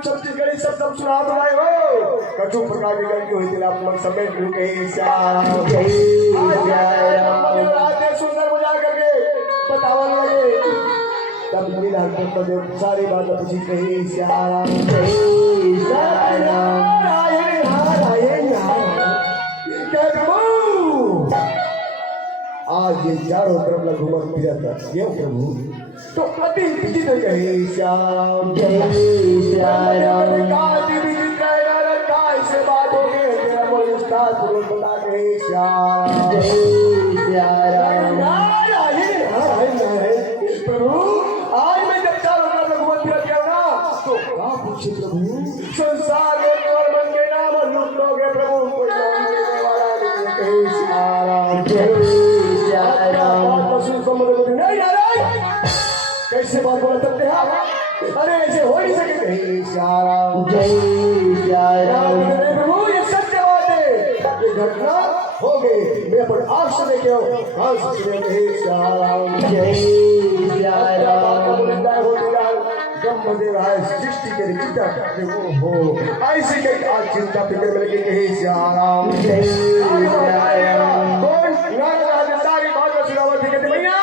छत्तीसगढ़ी सब सुना दो भाई हो कछु प्रकार की गलती हुई थी आप लोग समेत रुके श्याम सुंदर मजा करके बतावन लगे तब मिला सारी बात पूछी कही श्याम आज ये चारों तरफ घूमत फिरता ये प्रभु तो अति विचित्र कहे श्याम जय श्याम से बात हो गई तेरा कोई उस्ताद बता कहे श्याम जय प्रभु आज मैं जब चारों तरफ घूमत फिरत गया ना तो क्या पूछे प्रभु संसार में केवल मन के नाम और लूट लोगे प्रभु कोई देने वाला नहीं कहे श्याम जय कैसे बात बोल सकते हैं अरे ऐसे हो नहीं सके कहीं श्याम जय प्रभु ये सत्य बात है ये घटना हो गई मैं पर आंख से देखे हो आंख से कहे श्याम जय ब्रह्मदेव है सृष्टि के रचयिता हो ऐसे कई आज चिंता फिक्र में लगे कहे श्याम जय कौन सारी बात को सुनावत है कहते भैया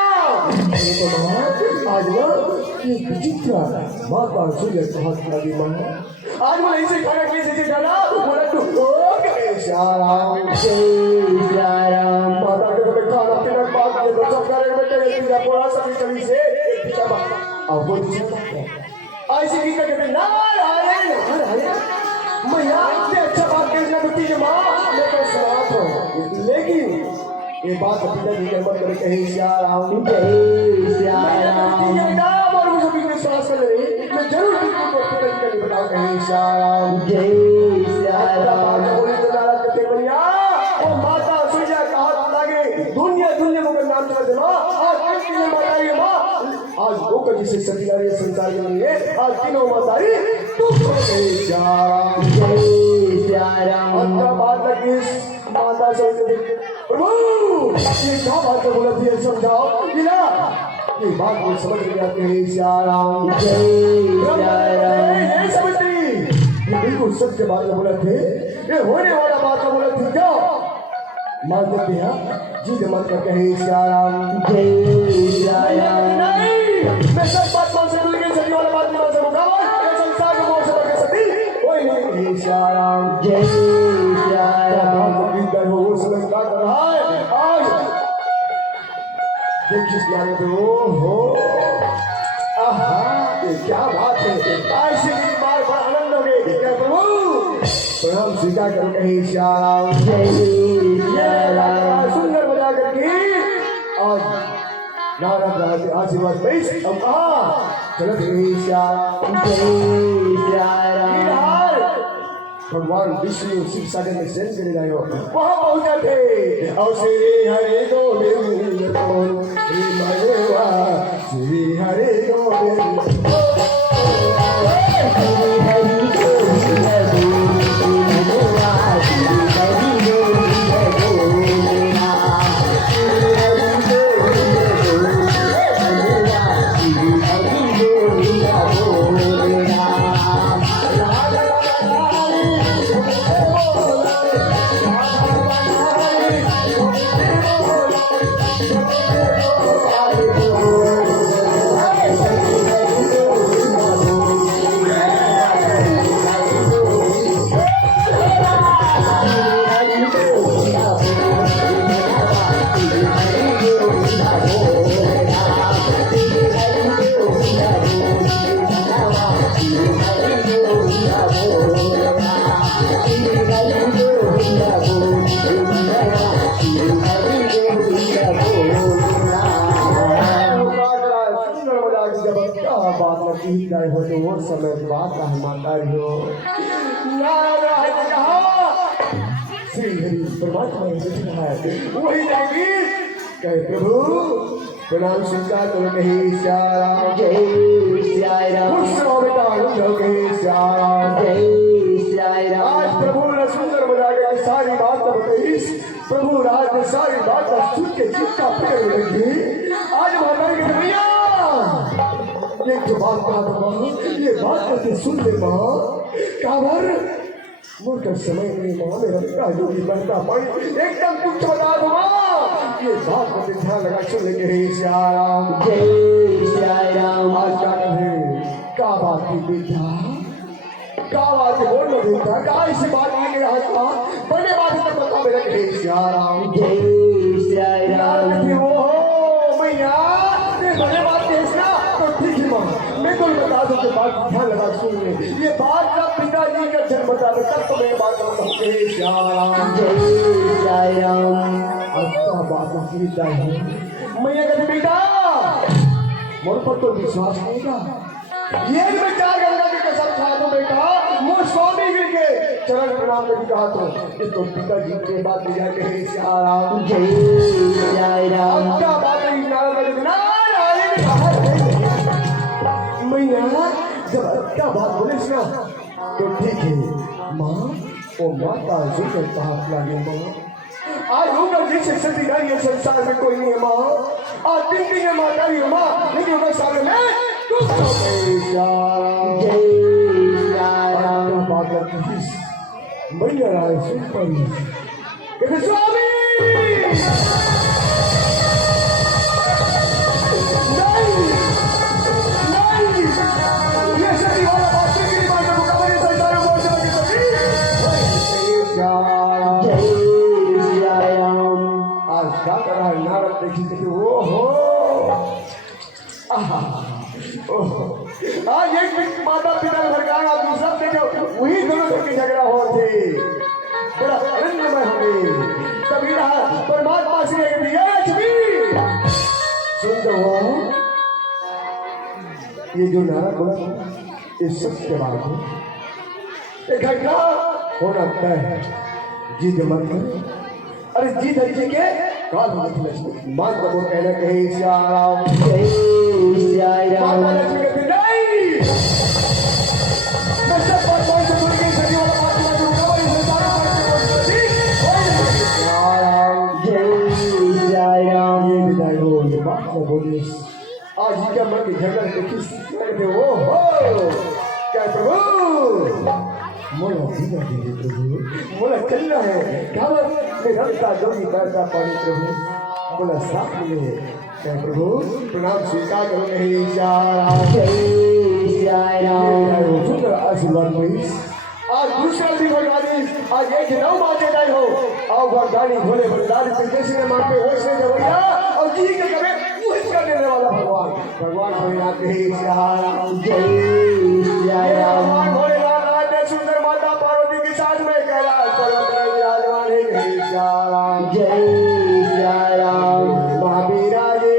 आज वो ये विचित्र माता सूर्य बहुत लगी मन आज वो ऐसे खाना कैसे जाना बोला तू श्याम माता के तो खाना पीना बात ये तो सब करे में तेरे पूजा पूरा सभी सभी से एक पिता बात अब वो ऐसे की कहते नारायण मैया इतने अच्छा बात कहना बेटी के माँ मैं तो सुना तो लेकिन ये बात पिता जी के मन में कहे श्याम जय नाम और मुझे भी विश्वास कर रही मैं जरूर पिता को पिता जी का बताऊं कहे श्याम जय बोले तो नाराज करते भैया वो माता सूर्य का हाथ लागे दुनिया दुनिया को नाम चला दे माँ आज तीनों माता ये माँ आज वो कभी से सतियारी संसार के लिए आज तीनों मातारी तू कहे श्याम जय अंतर बात लगी माता से प्रभु ये क्या बात है बोला थी समझाओ बिना ये बात को समझ में आते हैं श्याम जय समझती बिल्कुल सत्य बात बोला थे ये होने वाला बात बोला थी क्या मान देते हैं जी मत कर कहे श्याम जय मैं सब बात मान से मिल गई सभी वाला बात मान से मुकाबला ये संसार को मोह से बगे सती कोई नहीं श्याम जय हो समझ क्या कर रहा है आज देखिए हो आहा ये क्या बात है ऐसे की बार बड़ा आनंद हो गए क्या प्रभु प्रणाम स्वीकार करो कहीं श्याम जय सुंदर बजा करके आज नारायण आशीर्वाद पेश अब कहा चलो श्याम भगवान विष्णु शिव सागर में शयन करे गए हो वहां पहुंचे थे और श्री हरे गोविंद श्री मरेवा श्री हरे गोविंद समय बात माता हो श्री हरि परमात्मा वही जाएगी कहे प्रभु प्रणाम स्वीकार करो कहे श्याम जय बेटा कहे श्याम जय आज प्रभु ने सुंदर बजा के सारी बात बताई प्रभु राज ने सारी बात सुन के चित्ता फिर लगी आज माता के भैया जो बात कहा था माँ, ये बात करके सुन ले माँ। काबर मुड़कर समय में माँ मेरा बेटा जो भी बहता पानी एकदम कुछ बता दो माँ। ये बात करके ध्यान लगा सुन लेंगे। हे श्याम जय श्याम। आज क्या कहे का बात की बेटा, का बात बोल लो बेटा, का इसी बात लेके रहा था बड़े बात तक बता मेरा। हे श्याम जय श्याम। वो मैया बड़े बात कहना तो ठीक है माँ, मैं तो बता दूं कि बात ध्यान लगा सुन ले। ये बात जब पिताजी का जन्म बता दे तब तो मैं बात करता हूँ। हे श्याम जय श्याम। अच्छा बात लगता है मैया कहते बेटा मोर पर तो विश्वास नहीं था। ये मैं चार गंगा की कसम खा दो बेटा, मुझ स्वामी जी के चरण प्रणाम करके कहा तो ये तो पिताजी के बात ले जाके। हे श्याम जय श्याम। क्या बात है मैया, जब क्या बात बोले ना तो ठीक है माँ। वो माता जी के कहा लगे माँ, आज होगा जिससे सती नारी है संसार में कोई नहीं है माँ। आज दिन दिन है माता ही माँ, लेकिन मैं सामने में तुम तो जय श्याम। क्या बात करती थी मैया राय सुन पड़ी कहते स्वामी नारद देखी कहते आज एक माता पिता ने भड़काया, दूसरा देखे वही दोनों के झगड़ा हो थे, बड़ा आनंदमय हो गए। तभी रहा परमात्मा से सुन दो ये जो नारद बोला ये सत्य बात है। एक घटना होना तय है, जिद मत करो। अरे जीत अच्छे के काल लक्ष्मी मान को कहना कहे श्याम जय श्याम। माता लक्ष्मी कहते नहीं, मैं सब बात से सुन के सभी वाला बात में रुका और इसे सारा जय श्याम। ये विदाई हो ये बात न बोलिए। आज ही क्या मन की झगड़ देखी कहते हो क्या प्रभु मोला धीरे धीरे प्रभु मोला चलना है। क्या रखता जोगी करता पानी प्रभु बोला साथ मिले। क्या प्रभु प्रणाम स्वीकार करो। नहीं सुंदर आशीर्वाद हुई। आज दूसरा दिन भगवानी आज एक नौ बातें नहीं हो आओ गाड़ी भोले भंडारी से जैसे ने मांगे वैसे जवैया और जी के करे पूछ कर देने वाला भगवान भगवान भोलेनाथ ही श्याम जय श्याम। भगवान भोलेनाथ आज सुंदर माता पार्वती के साथ में कैलाश पर्वत में विराजमान है। श्याम जय श्याम। महावीरा जी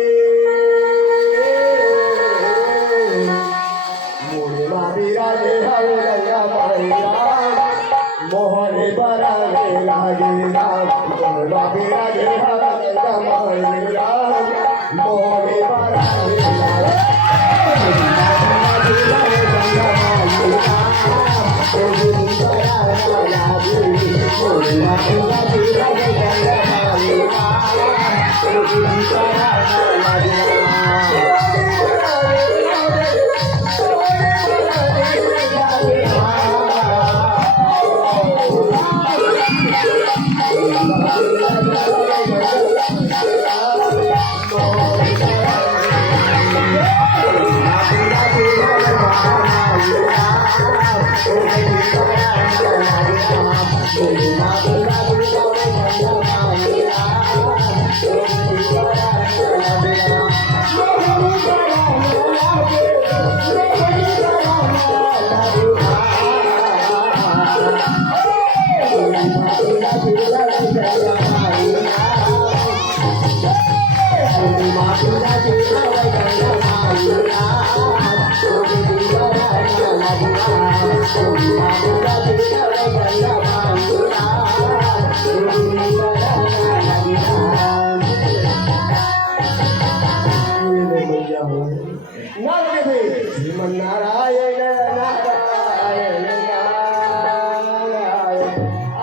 मोरे महावीरा जी हरे गंगा माईरा मोहन बरा लागे राम महावीरा जी हरे गंगा माईरा मोहन बरा नारायण नारायण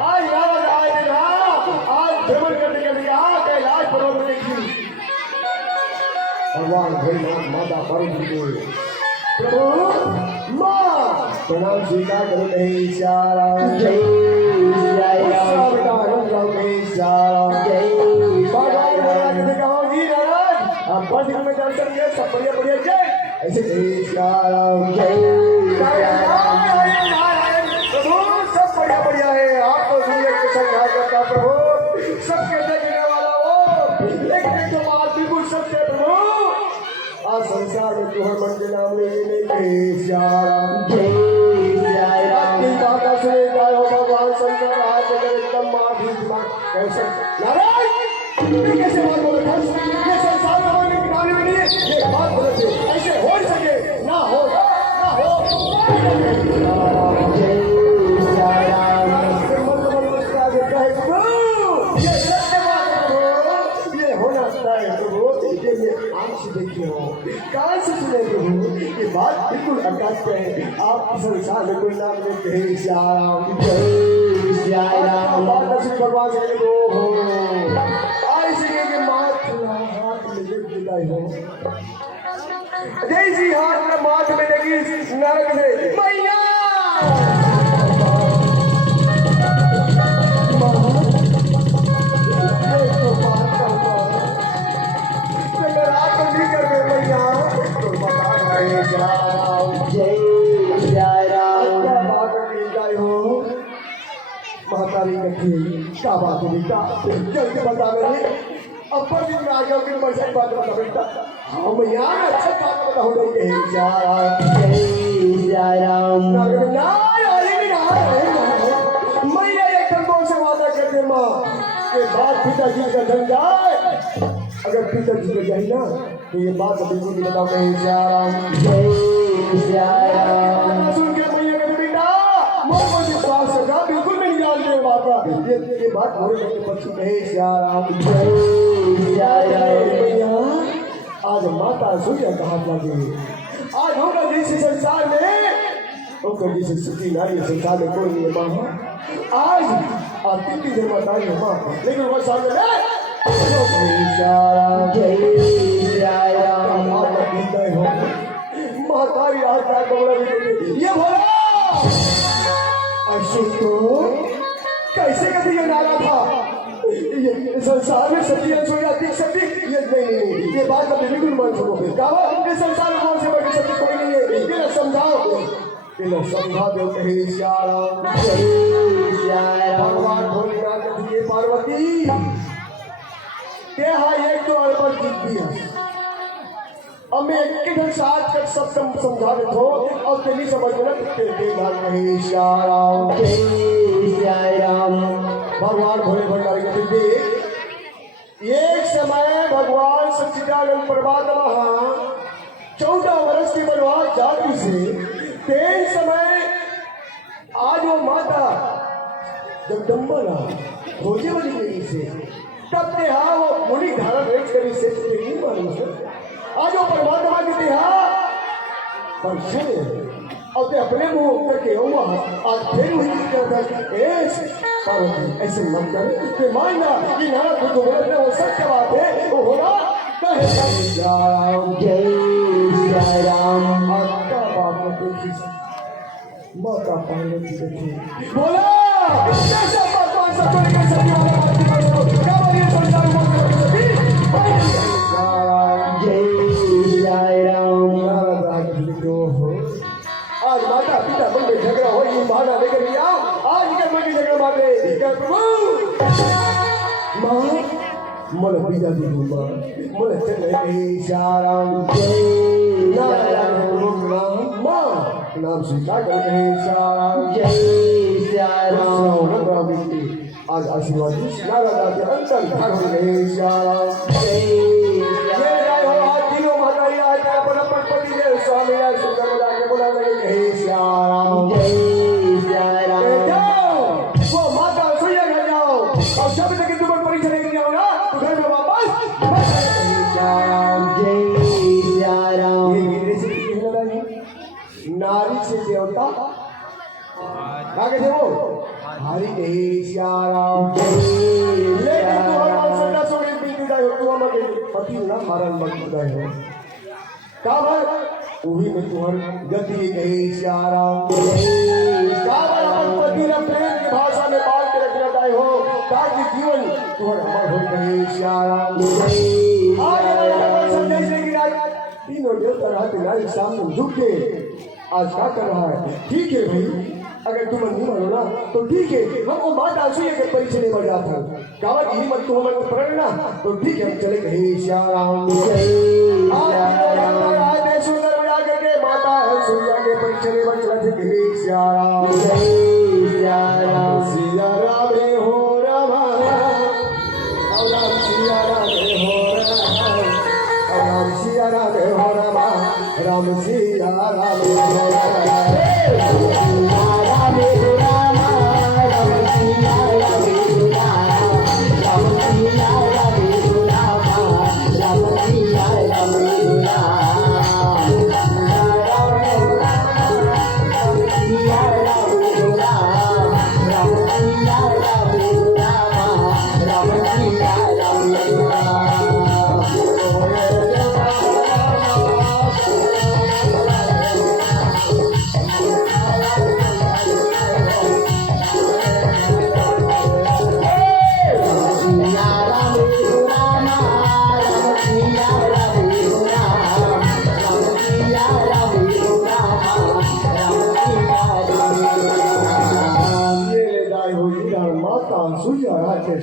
आज नारद आए थे ना आज भ्रमण करने के लिए कैलाश पर्वत देखी भगवान भोलेनाथ माता पार्वती को प्रभु माँ प्रणाम स्वीकार करो कहीं श्याम जय सिया राम बेटा आनंद लो कहीं श्याम जय आप बस में दर्शन किए सब बढ़िया बढ़िया जय ऐसे कहीं श्याम जय सिया राम प्रभु सब बढ़िया बढ़िया है आपको दुनिया के संघार करता प्रभु सबके देखने वाला वो लेकिन एक तो बात बिल्कुल सत्य है प्रभु आज संसार में तुहर मन के नाम लेने के श्याम जय सिया राम आपकी बात सुने काय हो भगवान शंकर आज अगर एकदम माफी कैसे नारायण कैसे बात बोले ये संसार में होने के नाम में नहीं ये बात बोले थे ऐसे हो नहीं सके ना हो जय सिया राम ये सत्य बात है प्रभु ये होना चाहिए प्रभु ये आंख से देखिए हो कान से सुने प्रभु ये बात बिल्कुल अटकते हैं आप संसार में कोई नाम लेते हैं श्याम जय सिया राम बात दर्शन भगवान से दो हो आई से के माथ हाथ में लेट विदाई हो जय जी हाथ में माथ में लगी नरक से मैया जय सिया राम महतारी कथी क्या बात है बेटा जल्दी बता मेरे अपर दिन में आ गया कि मैं सही बात बता बेटा हम यहाँ अच्छा बात बता हो रही है जय सिया राम मैं एक कंबों से वादा कर दे माँ के बाद पिताजी का धन जाए अगर पिताजी को जाए ना तो ये बात बिल्कुल नहीं बताओ मैं श्याम जय सिया राम सुन के मैया कहते बेटा मोह को विश्वास सका बिल्कुल नहीं जानते बात ये बात हो रही है पक्षी कहे श्याम जय सिया राम मैया आज माता सूर्य का हाथ लगे आज होगा जैसे संसार में होकर जैसे सुखी नारी संसार में कोई नहीं है माँ आज आती की जय माता है माँ लेकिन वो सामने जय सिया राम महतारी आज ये बोला ऐसे तो कैसे कभी ये नारा था ये संसार में सती अंश हो जाती सती ये नहीं ये बात कभी बिल्कुल मान सको कहा ये संसार में कौन से बड़ी सती कोई नहीं है ये समझाओ ये समझा दो कहे श्याम जय सिया राम भगवान भोलेनाथ कहिए पार्वती हाँ एक तो अड़बड़ जीत है अब मैं एक ढंग साथ कर सब समझा देता हूँ और तेरी समझ में नहीं श्याम जय सिया राम भगवान भोले भंडारी कहते देख एक समय भगवान सच्चिदानंद परमात्मा 14 वर्ष की वनवास जाति से तेज समय आज वो माता जगदम्बा ना भोजे वाली देवी से तब ते हाँ वो मुनि धारण रेट करी से नहीं मालूम सर आज वो परमात्मा की देहा पर और ते अपने मुंह करके हुआ आज फिर वही कहता है पार्वती ऐसे मत कर कि मानना कि नारा खुद बोलते वो सत्य बात है वो होगा कहे श्याम जय सिया राम आपका बात में देखी माता पार्वती देखी बोला कैसा भगवान सब को लेकर सत्य वाला बात करो क्या बोलिए संसार में जय सिया राम आज माता पिता मन में झगड़ा हो ये बहाना लेकर लिया आज निकल मन की झगड़ा मारने क्या प्रभु माँ मन पिता दी माँ मन चले गई श्याम जय नारायण माँ नाम स्वीकार कर गए श्याम जय सिया राम आज आशीर्वाद नारायण के अंतर भाग हो गए श्याम स्वामी सुंदर बोला के बोला नहीं श्याम वो माता सुइया घर जाओ और शब्द की तुम परीक्षा लेके जाओ ना तो घर में वापस श्याम जय सिया राम नारी से देवता आगे देखो हरि कहे श्याम लेकिन तू हमारा सदा सोने बिल्कुल दाई हो तू हमारे पति ना मारन मत दाई हो का भाई वही में तुहर गति कहे श्याराम प्रेम की भाषा में बाल के रखना चाहे हो ताकि जीवन तुहर अमर हो कहे श्याराम तीनों देवता रात नारी सामने झुक के आज क्या कर रहा है। ठीक है भाई, अगर तुम नहीं मानो ना तो ठीक है, हम वो बात आंसुए के परिचय में जाता हूँ कावत ही मत तुम मत प्रेरणा तो ठीक है, हम चले कहे श्याराम सुंदर बजा करके माता सुइया के परिचय में चला थे कहे श्याराम सिया राम रे हो रामा राम सिया राम रे हो रामा राम सिया राम रे हो रामा राम सिया राम रे हो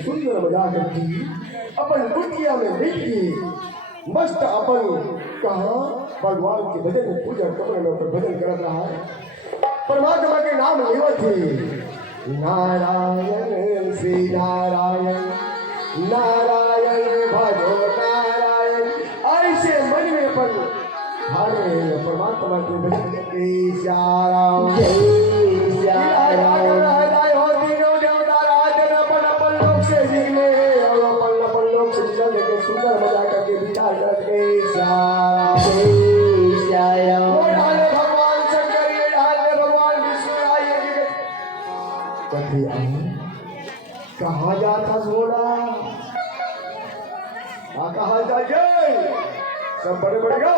सुंदर बजा करती अपन कुटिया में बैठी मस्त अपन कहा भगवान के भजन पूजा कमरे में भजन कर रहा है। परमात्मा के नाम लेवत थे नारायण श्री नारायण नारायण भजो नारायण ऐसे मन में अपन हरे परमात्मा के भजन के श्याराम सुंदर बजा करके विचार करके भगवान शंकर ये भगवान विष्णु कभी कहा जाता सोना कहा जाए सब बड़े बड़े गो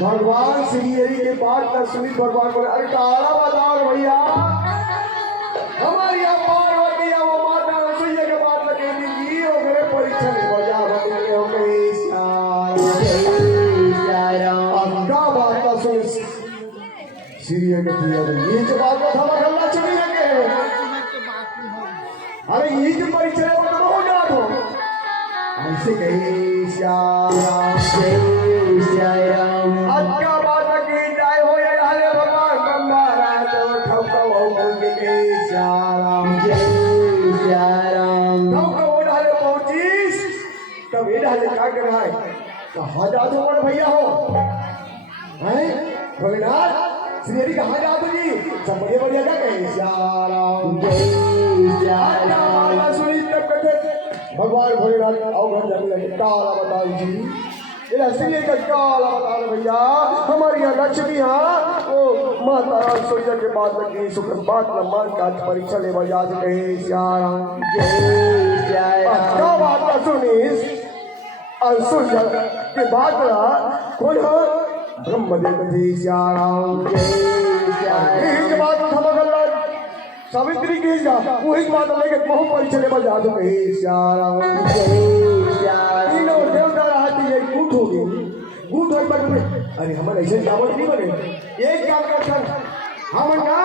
भगवान श्री हरि के बात का सुनी भगवान बोले अरे तारा बताओ भैया हमारी पार्वती वो माता रसोई के बात लगे दी हो गए परीक्षा में बजा बदले हो गए क्या बात का सुन श्री ये जो बात का था गल्ला चली लगे अरे ये जो परीक्षा है तो हो जात हो ऐसे कहे श्याम क्या बात की जाए हो या हरे भगवान बंबारा तो ठोका हो के श्याम ठोका हो डाले पहुंचीस तब ये डाले क्या कर रहा है कहा जादू कौन भैया हो हैं भोलेनाथ श्री हरि कहा जादू जी सब बड़े बढ़िया क्या कहे श्याम सुनी तब कहते भगवान भोलेनाथ अवघड़ जमी लगे काला बताओ जी श्री का काला बता भैया हमारी यहाँ लक्ष्मी वो माता सूर्य के बाद लगी सुख बात मान का परीक्षा ले बजा गए श्याम क्या बात का सुनी सूर्य के बाद कौन हो ब्रह्मदेव जी श्याम एक बात सावित्री की वही बात लेके बहुत परीक्षा ले बजा गए श्याम तीनों देवता रहती है कूट होगी कूट हो अरे हमारे ऐसे चावल नहीं बने एक काम करता हम ना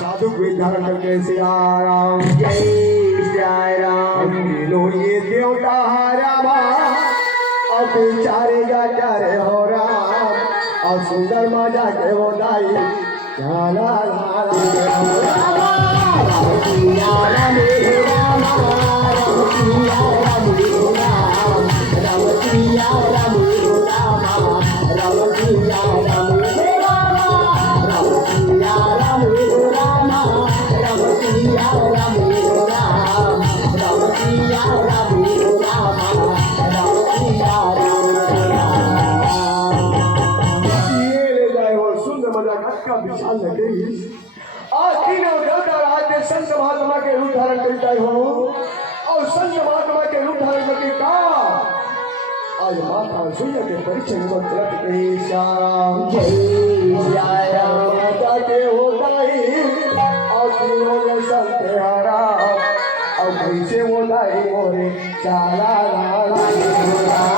साधु को धारण करके श्याम जय राम तीनों ये देवता रामा और बेचारेगा क्या रे हो राम और सुंदर मजा के हो दाई ला विशाल लगे आज तीनों देवता राज्य संत महात्मा के रूप धारण करता हो और संत महात्मा के रूप धारण करके का आज माता सुइया के परिचय में चलत कहे श्याम जय सिया राम माता के होता ही और तीनों ने संत हारा और कैसे होता ही मोरे चाला लाला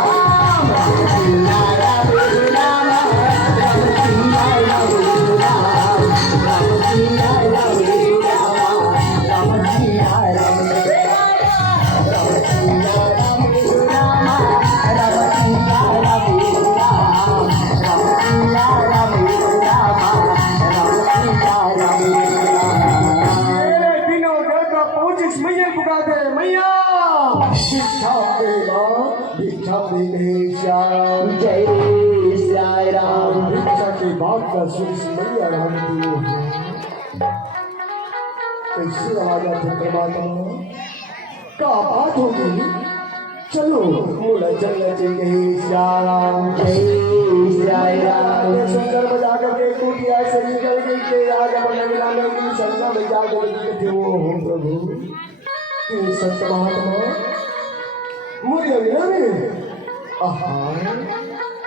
भिक्षा दे श्याम जय सिया राम भिक्षा के बाद का सुर मैया राम की कैसे राजा थे परमात्मा का बात होगी चलो बोला चल गए श्याम जय सिया राम सुंदर बजा करके टूटिया से निकल गई के आगे बनला में की संगा में जा करके वो हो प्रभु कि संत महात्मा मुझे अगले आहा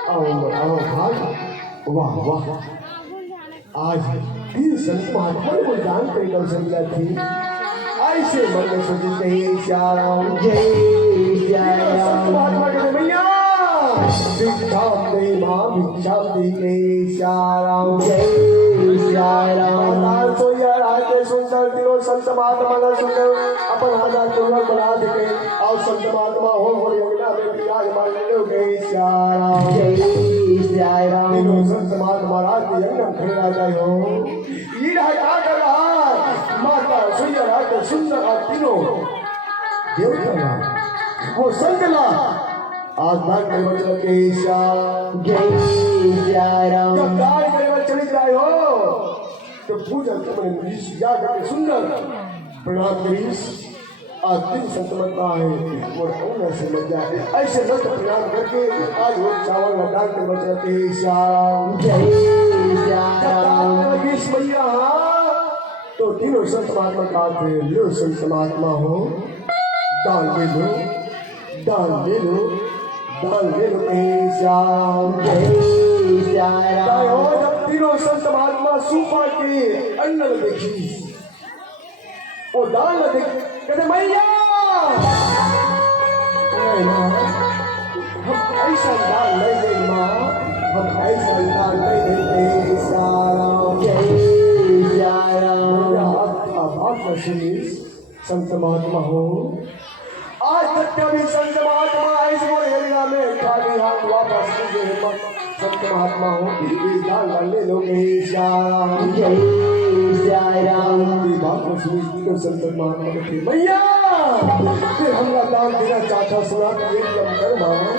आओ भाई वाह वाह आज तीन संत महात्मा को जान कर कौशल्या थी ऐसे मन में सोची कही श्याम जय सिया राम महात्मा के भैया भिक्षा दे माँ भिक्षा दे कही श्याम जय सिया राम दान सोया राजे सुंदर दिलो संत महात्मा ना सुंदर अपन हजार दुर्लभ बना देके और संत महात्मा हो योगिना में विराजमान लो गए श्याम जय सिया राम दिलो संत महात्मा राज के अंगम खड़े राजा हो ईड़ा क्या कर रहा माता सुंदर राजे सुंदर और तीनों देवता ना वो संत ला आज दान के बचल के श्याम जय सिया राम जब दान के बचल चली जाए हो तो पूजा तुमने जा करके सुंदर प्रणाम करीस आज दिन संतमता है और उन्हें से लग जाए ऐसे मत प्रणाम करके आज वो चावल लगा के बचते श्याम जय सिया राम करीस भैया तो तीनों संत महात्मा का थे लो संत महात्मा हो दान ले लो दान ले लो दान ले लो श्याम जय सिया राम जब तीनों संत महात्मा सूफा के अन्न देखी वो दान में देख कहते मैया नहीं माँ हम ऐसा दान नहीं दे माँ हम ऐसा दान नहीं देते सारा जय सिया राम आपका बात न सुनी संत महात्मा हो आज तक कभी संत महात्मा ऐसे वो हेरिया में खाली हाथ वापस कीजिए हिम्मत संत महात्मा हो ये दान ले लो श्याम जय सिया राम की बात को सुनी तो संत महात्मा ने कही भैया फिर हमला दान देना चाहता सुना कि एक काम कर मामा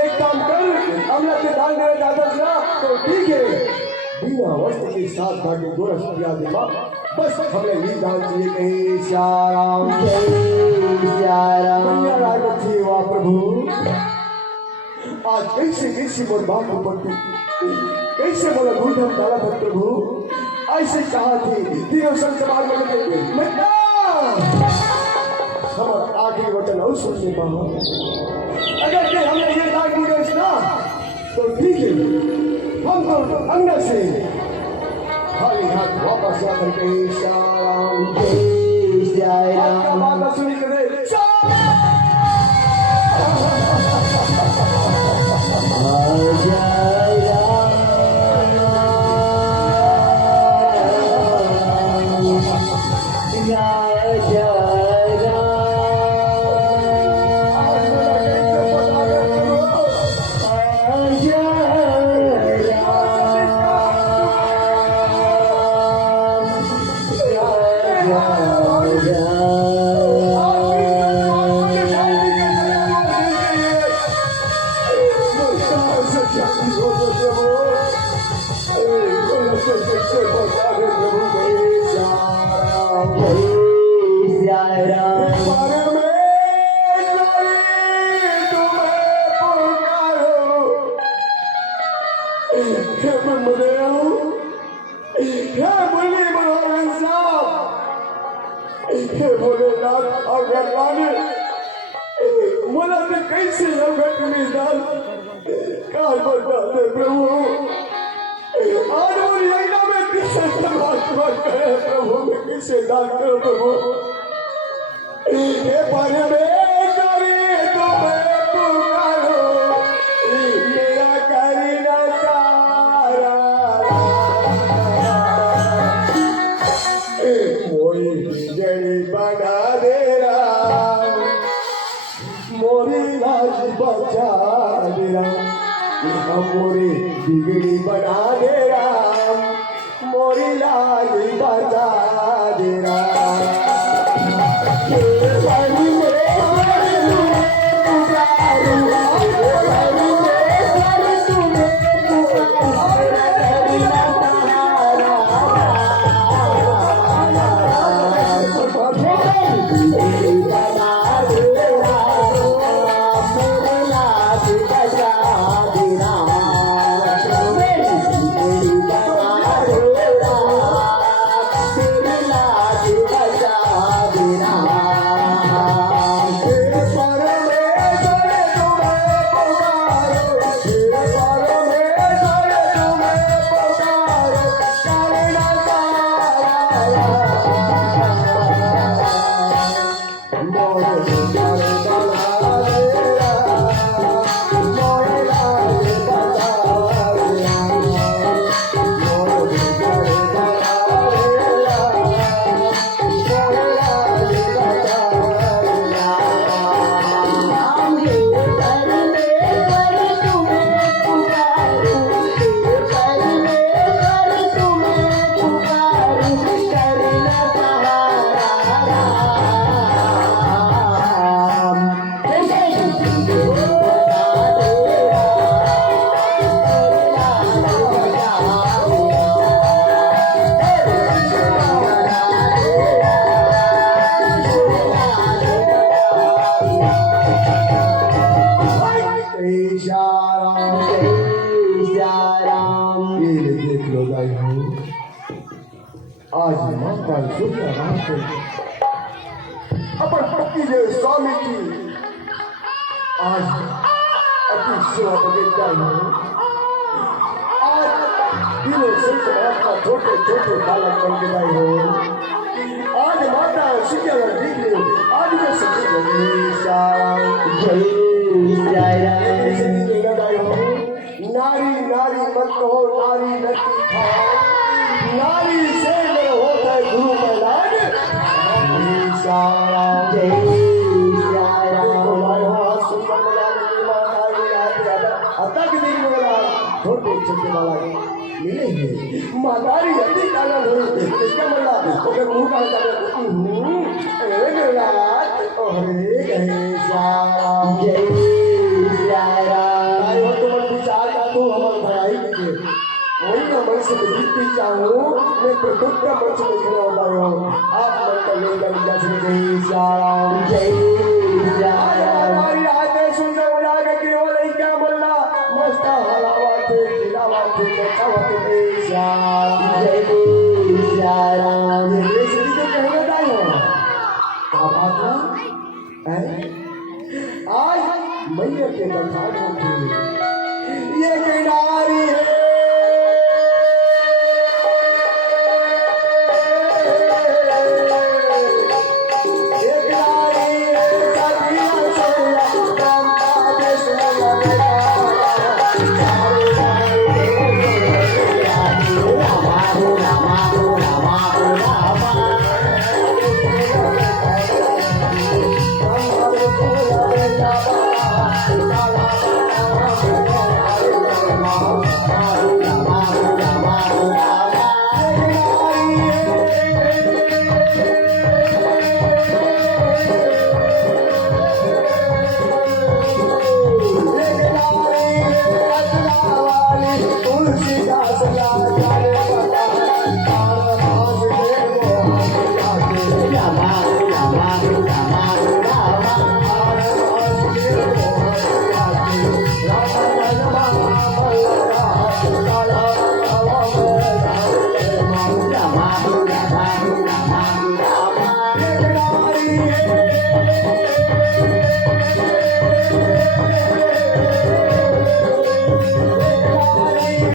एक काम कर हमला पे दान देना चाहता सुना तो ठीक है बिना वस्त्र के साथ भागे गोरस दिया दे माँ बस हमें ये दान चाहिए कहीं श्याम जय सिया राम मैया राज थी वाह प्रभु आज कैसे कैसे मोर बाप को पट्टी कैसे बोला गुंडम डाला था प्रभु ऐसे कहा थी तीनों संत समाज में लगे हम आगे वचन और सुनने पाओ अगर कि हमने ये दाग मुझे ना तो ठीक है हम तो अंदर से खाली हाथ वापस आकर के श्याम जय सिया आपका राम बात सुनी करे भोलेनाथ और भगवान कैसे संस्कार बता दे प्रभु। आज मेरी आईना में किसे परमात्मा कहे प्रभु, मैं किसे दान करूं प्रभु। हे परमेश्वरी तुम्हें पुकारो, मेरा करना सारा। मोरी बिगड़ी बना दे राम, मोरी लाज बचा दे राम। मोरी बिगड़ी बना दे राम, मोरी लाज बचा दे राम। आज माता सुनिया राम से अपन पति जे स्वामी जी आज अपनी सेवा बदल जाए। आज दिनों से महात्मा छोटे छोटे बालक बन के गए हो। आज माता सुनिया देख लो, आज मैं सच्ची लगी श्याम जय नारी नारी मत कहो, नारी नटी खाओ, नारी से होता है गुरु मैदान। जय छोटे छोटे वाला मिलेंगे मातारी अति काला इसका मला ओके मुंह का हरे गहे श्याम जय श्याम। हो तो मन विचार का तू हमारे भाई के वही ना मन से जीतती चाहूँ मैं प्रतुक का मन से देखने वाला हूँ। आप मन का लेकर जैसे जय श्याम जय श्याम। हमारी आते सुनने वाला के केवल ही क्या बोलना मस्ता हलावाते खिलावाते बचावाते जय श्याम जय श्याम। ये श्री को कहने दाई हो आप आता है आज मैया के कथा को ये नारी है